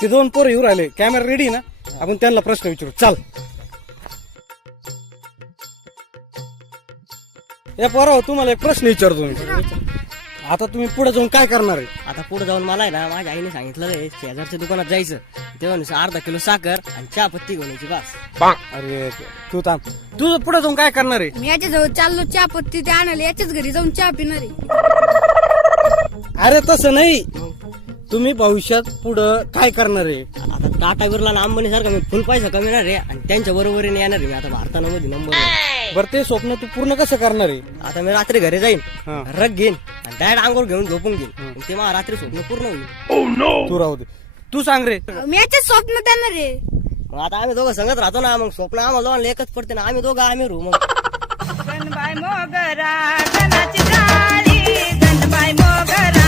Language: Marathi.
ते दोन पोरं येऊ राहिले, कॅमेरा रेडी ना, आपण त्यांना प्रश्न विचारू. चल या पोराव, तुम्हाला एक प्रश्न विचारतो मी. आता तुम्ही पुढे जाऊन काय करणार आहे? आता पुढे जाऊन मला आहे ना, माझ्या आईने सांगितलं रे, शेजारच्या दुकानात जायचं, तेव्हा अर्धा किलो साखर आणि चहा पत्ती घेऊन यायची बस. अरे तू थांब, तू पुढे जाऊन काय करणार आहे? मी याच्या जवळ चाललो चहा पत्ती ते आणायला, याच्याच घरी जाऊन चहा पिणार आहे. अरे तसं नाही, तुम्ही भविष्यात पुढं काय करणार आहे? आता टाटा बिर्ला आणि अंबानी सारखा मी फुल पैसा कमिणार रे, आणि त्यांच्या बरोबरीने येणार आहे मी आता भारतामध्ये नंबर. बरं ते स्वप्न तू पूर्ण कसं करणार आहे? आता मी रात्री घरी जाईन, हा. रग घेईन आणि डायरेक्ट आंघोळ घेऊन झोपून घेईन, ते मला रात्री स्वप्न पूर्ण होईल. तू राहू दे, तू सांग रे. मी याच्याच स्वप्न देणार आहे. मग आता आम्ही दोघं संगत राहतो ना, मग स्वप्न आम्हाला दोघांना एकच पडते ना, आम्ही दोघं आम्ही रू. मग गणबाई मोगरा गणाची जाळी, गणबाई मोगरा